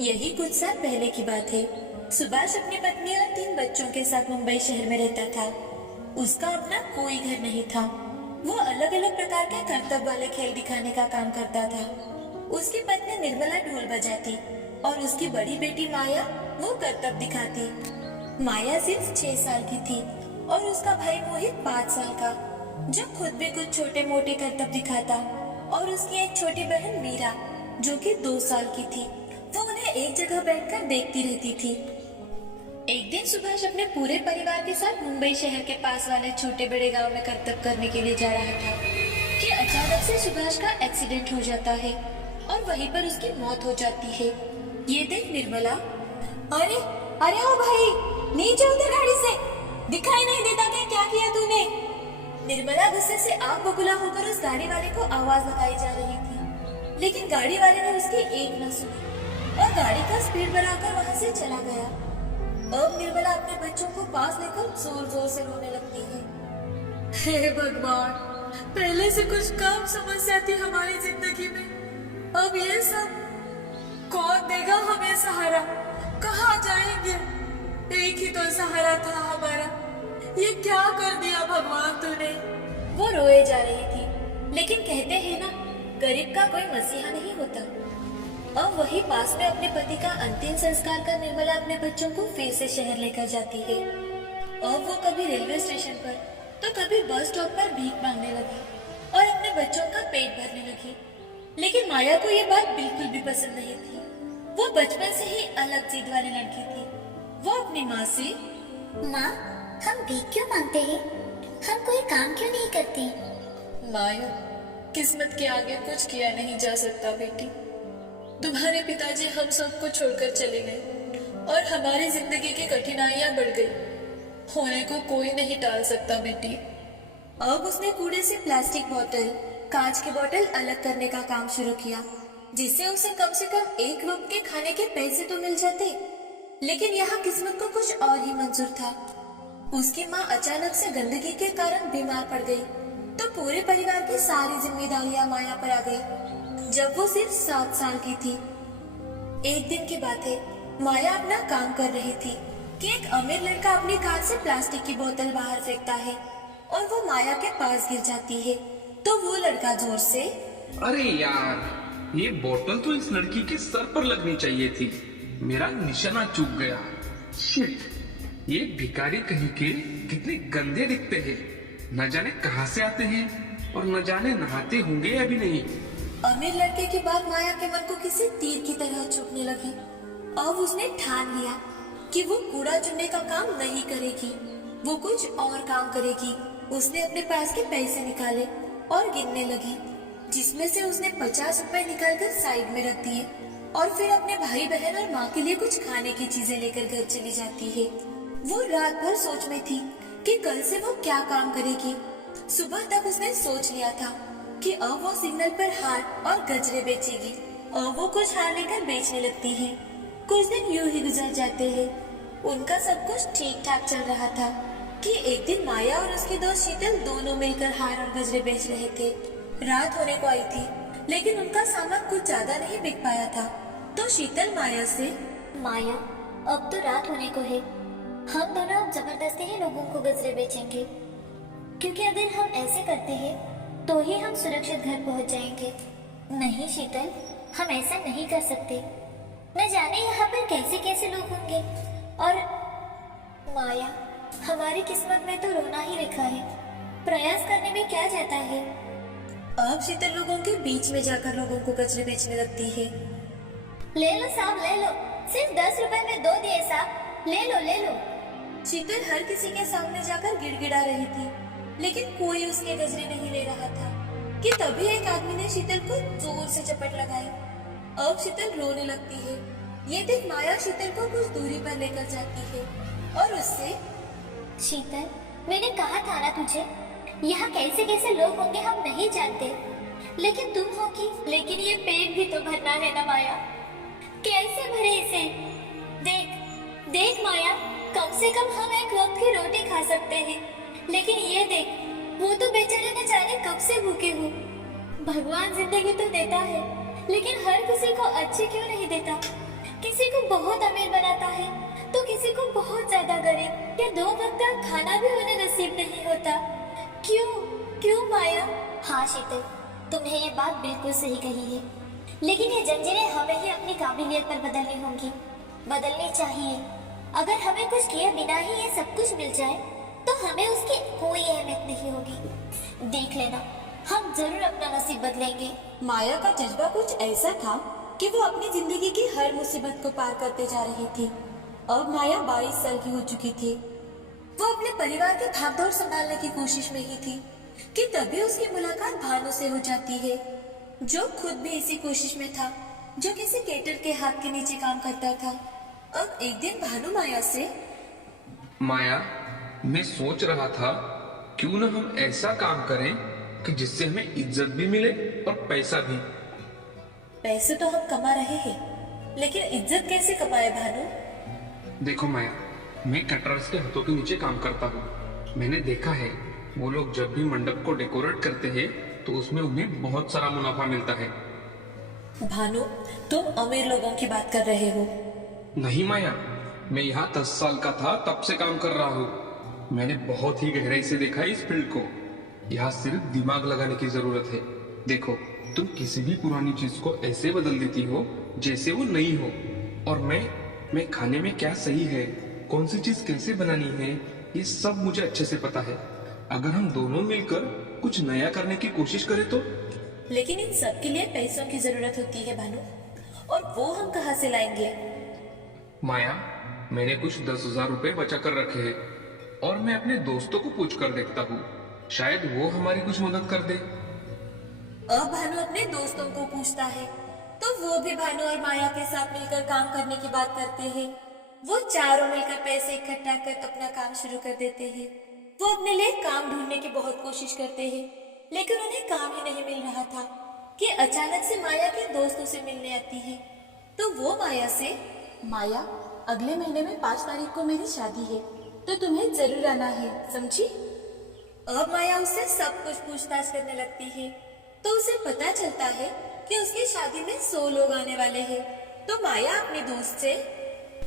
यही कुछ साल पहले की बात है। सुभाष अपनी पत्नी और 3 बच्चों के साथ मुंबई शहर में रहता था। उसका अपना कोई घर नहीं था। वो अलग अलग प्रकार के करतब वाले खेल दिखाने का काम करता था। उसकी पत्नी निर्मला ढोल बजाती और उसकी बड़ी बेटी माया वो करतब दिखाती। माया सिर्फ 6 साल की थी और उसका भाई मोहित 5 साल का, जो खुद भी कुछ छोटे मोटे करतब दिखाता, और उसकी एक छोटी बहन मीरा जो कि 2 साल की थी। वो उन्हें एक जगह बैठकर देखती रहती थी। एक दिन सुभाष अपने पूरे परिवार के साथ मुंबई शहर के पास वाले छोटे बड़े गांव में करतब करने के लिए जा रहा था कि अचानक से सुभाष का एक्सीडेंट हो जाता है और वहीं पर उसकी मौत हो जाती है। ये देख निर्मला, अरे अरे ओ भाई, नीचे उतर गाड़ी से, दिखाई नहीं देता क्या किया तूने? निर्मला गुस्से से आग बबूला होकर उस गाड़ी वाले को आवाज लगाई जा रही थी, लेकिन गाड़ी वाले ने उसकी एक न सुनी और गाड़ी का स्पीड बढ़ाकर वहां से चला गया। अब निर्मला अपने बच्चों को पास लेकर जोर जोर से रोने लगती है। हे भगवान, पहले से कुछ कम समस्या थी हमारी जिंदगी में, अब ये सब कौन देगा हमें सहारा? कहाँ जाएंगे? एक ही तो सहारा था हमारा, ये क्या कर दिया भगवान तूने? वो रोए जा रही थी, लेकिन कहते हैं ना, गरीब का कोई मसीहा नहीं होता। अब वही पास में अपने पति का अंतिम संस्कार कर निर्मला अपने बच्चों को फिर से शहर लेकर जाती है। अब वो कभी रेलवे स्टेशन पर तो कभी बस स्टॉप पर भीख मांगने लगी और अपने बच्चों का पेट भरने लगी। लेकिन माया को ये बात बिल्कुल भी पसंद नहीं थी। वो बचपन से ही अलग जिद वाली लड़की थी। वो अपनी माँ से, माँ, हम भीख क्यों मांगते हैं? हम कोई काम क्यों नहीं करते? माया, किस्मत के आगे कुछ किया नहीं जा सकता बेटी। तुम्हारे पिताजी हम सबको छोड़कर चले गए और हमारी जिंदगी की कठिनाइयां बढ़ गई। होने को कोई नहीं टाल सकता बेटी। अब उसने कूड़े से प्लास्टिक बोतल, कांच की बोतल अलग करने का काम शुरू किया, जिससे उसे कम से कम एक वक्त के खाने के पैसे तो मिल जाते। लेकिन यहाँ किस्मत को कुछ और ही मंजूर था। उसकी माँ अचानक से गंदगी के कारण बीमार पड़ गई, तो पूरे परिवार की सारी जिम्मेदारियां माया पर आ गई। जब वो सिर्फ 7 साल की थी। एक दिन की बात है, माया अपना काम कर रही थी कि एक अमीर लड़का अपनी कार से प्लास्टिक की बोतल बाहर फेंकता है और वो माया के पास गिर जाती है। तो वो लड़का जोर से, अरे यार, ये बोतल तो इस लड़की के सर पर लगनी चाहिए थी, मेरा निशाना चूक गया। शिट, ये भिखारी कहीं के कितने गंदे दिखते हैं, न जाने कहाँ से आते हैं और न जाने नहाते होंगे या भी नहीं। अमीर लड़के की बात माया के मन को किसी तीर की तरह चुभने लगी। अब उसने ठान लिया कि वो कूड़ा चुनने का काम नहीं करेगी, वो कुछ और काम करेगी। उसने अपने पास के पैसे निकाले और गिनने लगी, जिसमें से उसने 50 रुपए निकालकर साइड में रख दिए और फिर अपने भाई बहन और माँ के लिए कुछ खाने की चीजें लेकर घर चली जाती है। वो रात भर सोच में थी कि कल से वो क्या काम करेगी। सुबह तक उसने सोच लिया था कि अब वो सिग्नल पर हार और गजरे बेचेगी और वो कुछ हार लेकर बेचने लगती है। कुछ दिन यूं ही गुजर जाते हैं। उनका सब कुछ ठीक ठाक चल रहा था कि एक दिन माया और उसकी दोस्त शीतल दोनों मिलकर हार और गजरे बेच रहे थे। रात होने को आई थी, लेकिन उनका सामान कुछ ज्यादा नहीं बिक पाया था। तो शीतल माया से, माया, अब तो रात होने को है, हम दोनों अब जबरदस्ती ही लोगों को गजरे बेचेंगे, क्योंकि अगर हम ऐसे करते हैं तो ही हम सुरक्षित घर पहुंच जाएंगे। नहीं शीतल, हम ऐसा नहीं कर सकते। न जाने यहाँ पर कैसे कैसे लोग होंगे। और माया, हमारी किस्मत में तो रोना ही लिखा है, प्रयास करने में क्या जाता है। अब शीतल लोगों के बीच में जाकर लोगों को गजरे बेचने लगती है। ले लो साहब, ले लो, सिर्फ 10 रुपए में 2 दिए साहब, ले लो ले लो। शीतल हर किसी के सामने जाकर गिड़गिड़ा रही थी, लेकिन कोई उसके गजरे नहीं ले रहा था कि तभी एक आदमी ने शीतल को जोर से चपट लगाई। अब शीतल रोने लगती है। ये देख माया शीतल को कुछ दूरी पर लेकर जाती है और उससे, शीतल, मैंने कहा था ना तुझे, यहाँ कैसे कैसे लोग होंगे हम नहीं जानते, लेकिन तुम होगी। लेकिन ये पेट भी तो भरना है ना माया, कैसे भरे इसे? देख देख माया, कम से कम हम एक वक्त की रोटी खा सकते हैं, लेकिन ये देख, वो तो बेचारे न जाने कब से भूखे हो। भगवान जिंदगी तो देता है, लेकिन हर किसी को अच्छी क्यों नहीं देता? किसी बहुत अमीर बनाता है तो किसी को बहुत ज्यादा गरीब या 2 वक्त का खाना भी उन्हें नसीब नहीं होता। क्यों क्यों माया? हाँ शीतल, तुमने ये बात बिल्कुल सही कही है, लेकिन ये जंजीरें हमें ही अपनी काबिलियत पर बदलनी होंगी, बदलनी चाहिए। अगर हमें कुछ किए बिना ही ये सब कुछ मिल जाए तो हमें उसकी कोई अहमियत नहीं होगी। देख लेना, हम जरूर अपना नसीब बदलेंगे। माया का जज्बा कुछ ऐसा था कि वो अपनी जिंदगी की हर मुसीबत को पार करते जा रही थी। अब माया 22 साल की हो चुकी थी। वो अपने परिवार की भागदौड़ संभालने की कोशिश में ही थी कि तभी उसकी मुलाकात भानु से हो जाती है, जो खुद भी इसी कोशिश में था, जो किसी केटर के हाथ के नीचे काम करता था। अब एक दिन भानु माया से, माया, मैं सोच रहा था क्यों ना हम ऐसा काम करें कि जिससे हमें इज्जत भी मिले और पैसा भी। पैसे तो हम कमा रहे हैं, लेकिन इज्जत कैसे कमाए भानु? देखो माया, मैं कैटरर्स के हाथों के नीचे काम करता हूँ। मैंने देखा है वो लोग जब भी मंडप को डेकोरेट करते हैं तो उसमें उन्हें बहुत सारा मुनाफा मिलता है। भानु, तुम अमीर लोगों की बात कर रहे हो। नहीं माया, मैं यहाँ 10 साल का था तब से काम कर रहा हूँ। मैंने बहुत ही गहराई से देखा है इस फील्ड को। यहाँ सिर्फ दिमाग लगाने की जरूरत है। देखो, तुम किसी भी पुरानी चीज को ऐसे बदल देती हो जैसे वो नई हो। और मैं खाने में क्या सही है, कौन सी चीज कैसे बनानी है, ये सब मुझे अच्छे से पता है। अगर हम दोनों मिलकर कुछ नया करने की कोशिश करें तो। लेकिन इन सब के लिए पैसों की जरूरत होती है भानु, और वो हम कहाँ से लाएंगे? माया, मैंने कुछ 10,000 रुपए बचा कर रखे हैं और मैं अपने दोस्तों को पूछ कर देखता हूँ, शायद वो हमारी कुछ मदद कर दे। अब भानु अपने दोस्तों को पूछता है तो वो भी भानु और माया के साथ मिलकर काम करने की बात करते हैं। वो चारों मिलकर पैसे इकट्ठा कर अपना काम शुरू कर देते हैं। वो अपने लिए काम ढूंढने की बहुत कोशिश करते हैं, लेकिन उन्हें काम ही नहीं मिल रहा था कि अचानक से माया के दोस्तों से मिलने आती है। तो वो माया से, माया, अगले महीने में 5 तारीख को मेरी शादी है, तो तुम्हें जरूर आना है, समझी? अब माया उससे सब कुछ पूछताछ करने लगती है, तो उसे पता चलता है कि उसकी शादी में 100 लोग आने वाले हैं। तो माया अपने दोस्त से,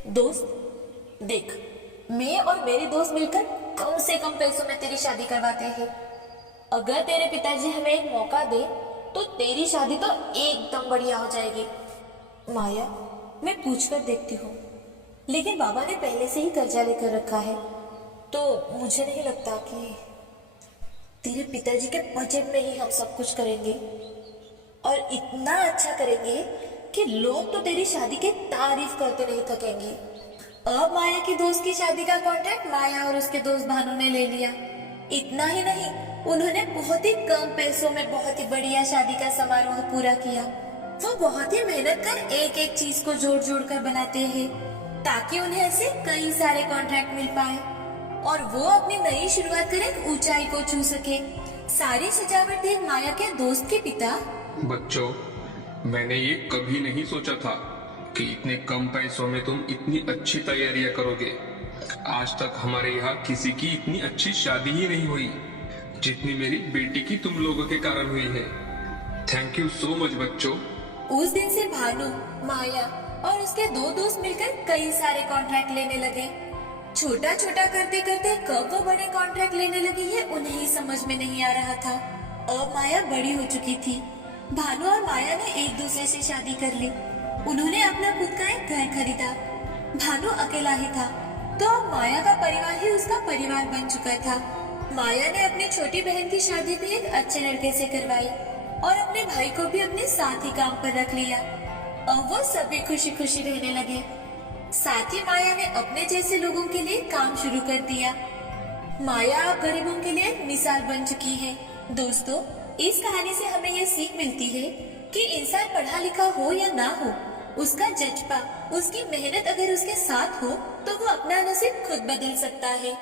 दोस्त देख, मैं और मेरे दोस्त मिलकर कम से कम पैसों में तेरी शादी करवाते हैं। अगर तेरे पिताजी हमें एक मौका दे तो तेरी शादी तो एकदम बढ़िया हो जाएगी। माया, मैं पूछ कर देखती हूँ, लेकिन बाबा ने पहले से ही कर्जा लेकर रखा है, तो मुझे नहीं लगता कि तेरे पिताजी के बजट में ही हम सब कुछ करेंगे, और इतना अच्छा करेंगे कि लोग तो तेरी शादी की तारीफ करते नहीं थकेंगे। अब माया की दोस्त की शादी का कॉन्ट्रैक्ट माया और उसके दोस्त भानु ने ले लिया। इतना ही नहीं, उन्होंने बहुत ही कम पैसों में बहुत ही बढ़िया शादी का समारोह पूरा किया। वो बहुत ही मेहनत कर एक एक चीज को जोड़ जोड़ कर बनाते हैं ताकि उन्हें ऐसे कई सारे कॉन्ट्रैक्ट मिल पाए और वो अपनी नई शुरुआत कर एक ऊंचाई को छू सके। सारी सजावट देख माया के दोस्त के पिता, बच्चों, मैंने ये कभी नहीं सोचा था कि इतने कम पैसों में तुम इतनी अच्छी तैयारियां करोगे। आज तक हमारे यहाँ किसी की इतनी अच्छी शादी ही नहीं हुई जितनी मेरी बेटी की तुम लोगों के कारण हुई है। थैंक यू सो मच बच्चों। उस दिन से भानु, माया और उसके 2 दोस्त मिलकर कई सारे कॉन्ट्रैक्ट लेने लगे। छोटा छोटा करते करते कब वो बड़े कॉन्ट्रैक्ट लेने लगी है उन्हें ही समझ में नहीं आ रहा था। अब माया बड़ी हो चुकी थी। भानु और माया ने एक दूसरे से शादी कर ली। उन्होंने अपना खुद का एक घर खरीदा। भानु अकेला ही था, तो अब माया का परिवार ही उसका परिवार बन चुका था। माया ने अपनी छोटी बहन की शादी भी एक अच्छे लड़के से करवाई और अपने भाई को भी अपने साथ ही काम पर रख लिया। अब वो सभी खुशी खुशी रहने लगे। साथ ही माया ने अपने जैसे लोगों के लिए काम शुरू कर दिया। माया अब गरीबों के लिए एक मिसाल बन चुकी है। दोस्तों, इस कहानी से हमें यह सीख मिलती है कि इंसान पढ़ा लिखा हो या ना हो, उसका जज्बा, उसकी मेहनत अगर उसके साथ हो तो वो अपना नसीब खुद बदल सकता है।